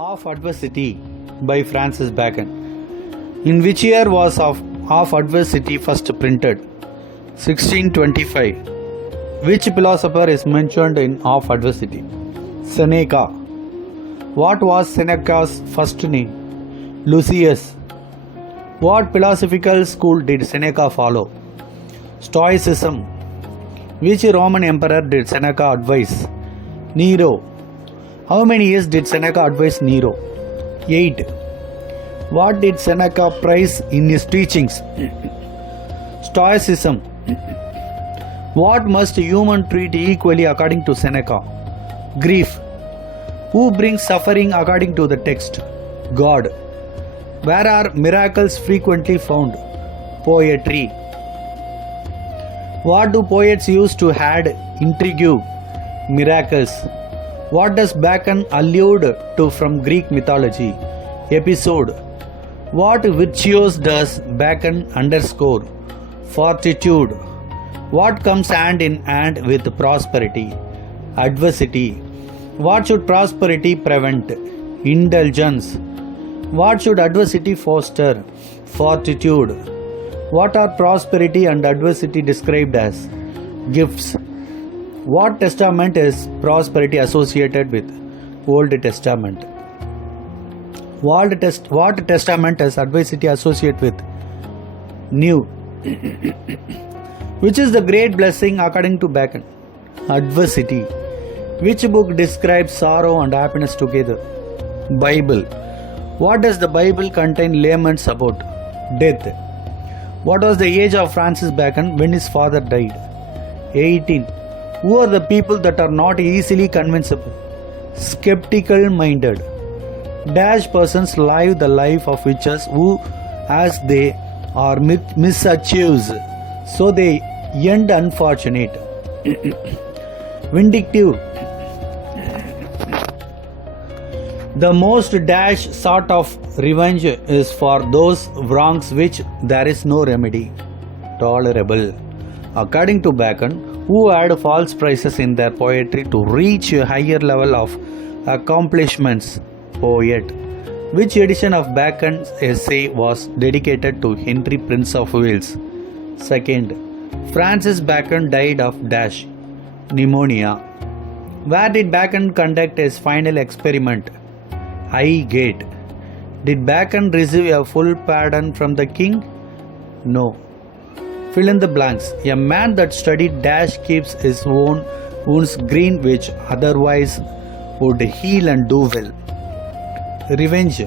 Of Adversity by Francis Bacon. In which year was Of Adversity first printed? 1625. Which philosopher is mentioned in Of Adversity? Seneca. What was Seneca's first name? Lucius. What philosophical school did Seneca follow? Stoicism. Which Roman emperor did Seneca advise? Nero. How many years did Seneca advise Nero? 8. What did Seneca prize in his teachings? Stoicism. What must human treat equally according to Seneca? Grief. Who brings suffering according to the text? God. Where are miracles frequently found? Poetry. What do poets use to add intrigue? Miracles. What does Bacon allude to from Greek mythology? Episode. What virtues does Bacon underscore? Fortitude. What comes hand in hand with prosperity? Adversity. What should prosperity prevent? Indulgence. What should adversity foster? Fortitude. What are prosperity and adversity described as? Gifts. What testament is prosperity associated with? Old Testament. What testament is adversity associated with? New. Which is the great blessing according to Bacon? Adversity. Which book describes sorrow and happiness together? Bible. What does the Bible contain laments about? Death. What was the age of Francis Bacon when his father died? 18. Who are the people that are not easily convincible? Skeptical minded. Dash persons live the life of witches who, as they are misachieves, so they end unfortunate. Vindictive. The most dash sort of revenge is for those wrongs which there is no remedy. Tolerable. According to Bacon, who had false prices in their poetry to reach a higher level of accomplishments? Poet. Which edition of Bacon's essay was dedicated to Henry Prince of Wales? Second. Francis Bacon died of dash. Pneumonia. Where did Bacon conduct his final experiment? Highgate. Did Bacon receive a full pardon from the king? No. Fill in the blanks. A man that studied dash keeps his own wounds green, which otherwise would heal and do well. Revenge.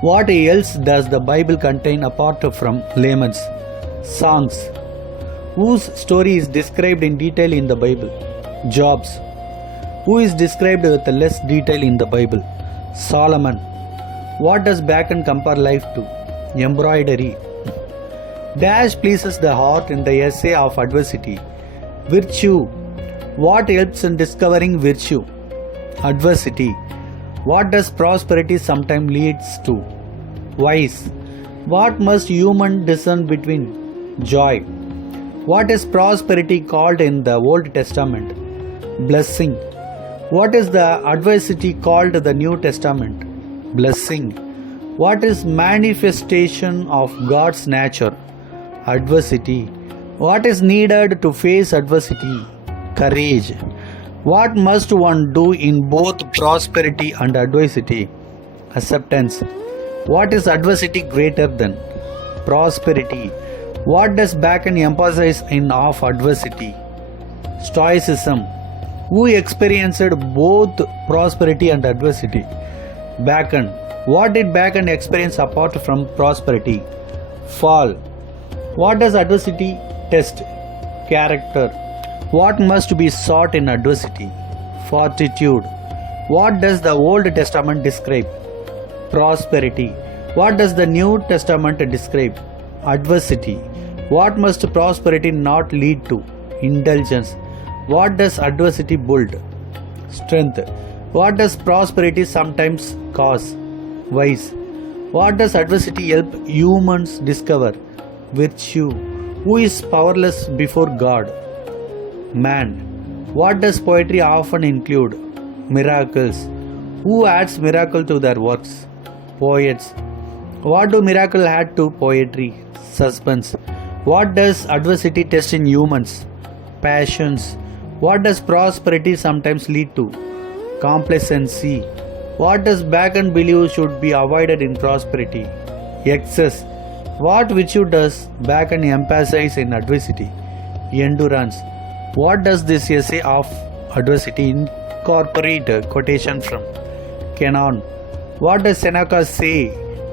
What else does the Bible contain apart from laments? Songs. Whose story is described in detail in the Bible? Job's. Who is described with less detail in the Bible? Solomon. What does Bacon compare life to? Embroidery. Dash pleases the heart in the essay of adversity. Virtue. What helps in discovering virtue? Adversity. What does prosperity sometimes leads to? Vice. What must human discern between? Joy. What is prosperity called in the Old Testament? Blessing. What is the adversity called in the New Testament? Blessing. What is manifestation of God's nature? Adversity. What is needed to face adversity? Courage. What must one do in both prosperity and adversity? Acceptance. What is adversity greater than? Prosperity. What does Bacon emphasize in Of Adversity? Stoicism. Who experienced both prosperity and adversity? Bacon. What did Bacon experience apart from prosperity? Fall. What does adversity test? Character. What must be sought in adversity? Fortitude. What does the Old Testament describe? Prosperity. What does the New Testament describe? Adversity. What must prosperity not lead to? Indulgence. What does adversity build? Strength. What does prosperity sometimes cause? Vice. What does adversity help humans discover? Virtue. Who is powerless before God? Man. What does poetry often include? Miracles. Who adds miracle to their works? Poets. What do miracle add to poetry? Suspense. What does adversity test in humans? Passions. What does prosperity sometimes lead to? Complacency. What does Bacon believe should be avoided in prosperity? Excess. What virtue does Bacon emphasize in adversity? Endurance. What does this essay of adversity incorporate? Quotation from Canon. What does Seneca say?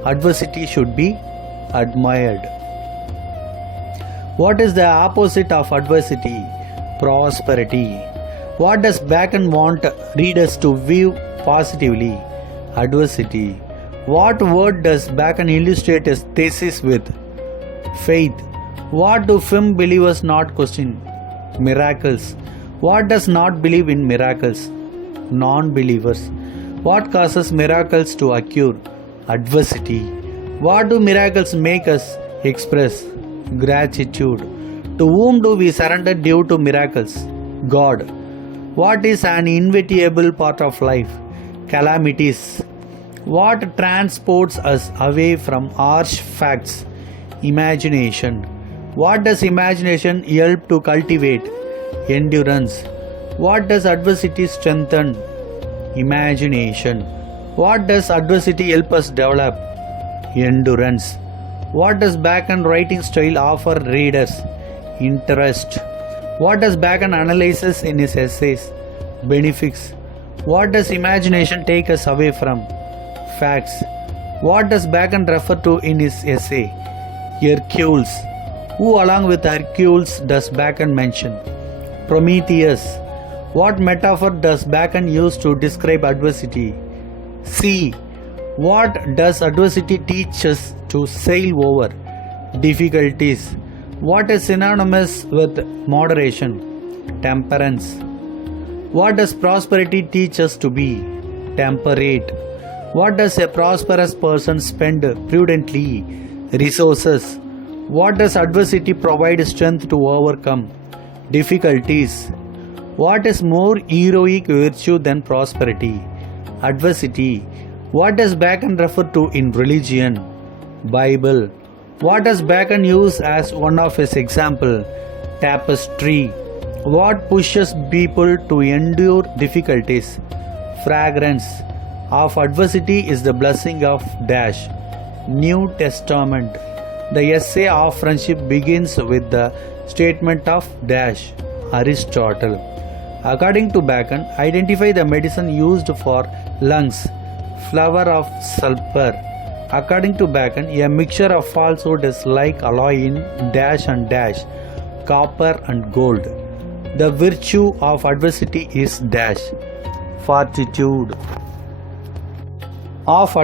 Adversity should be admired. What is the opposite of adversity? Prosperity. What does Bacon want readers to view positively? Adversity. What word does Bacon illustrate his thesis with? Faith. What do firm believers not question? Miracles. What does not believe in miracles? Non-believers. What causes miracles to occur? Adversity. What do miracles make us express? Gratitude. To whom do we surrender due to miracles? God. What is an inevitable part of life? Calamities. What transports us away from harsh facts? Imagination. What does imagination help to cultivate? Endurance. What does adversity strengthen? Imagination. What does adversity help us develop? Endurance. What does Bacon writing style offer readers? Interest. What does Bacon analyzes in his essays? Benefits. What does imagination take us away from? Facts. What does Bacon refer to in his essay? Hercules. Who along with Hercules does Bacon mention? Prometheus. What metaphor does Bacon use to describe adversity? Sea. What does adversity teach us to sail over? Difficulties. What is synonymous with moderation? Temperance. What does prosperity teach us to be? Temperate. What does a prosperous person spend prudently? Resources. What does adversity provide strength to overcome? Difficulties. What is more heroic virtue than prosperity? Adversity. What does Bacon refer to in religion? Bible. What does Bacon use as one of his example? Tapestry. What pushes people to endure difficulties? Fragrance. Of adversity is the blessing of dash. New Testament. The essay of friendship begins with the statement of dash. Aristotle. According to Bacon, identify the medicine used for lungs. Flower of sulphur. According to Bacon, a mixture of falsehood is like alloy in dash and dash, copper and gold. The virtue of adversity is dash. Fortitude. Of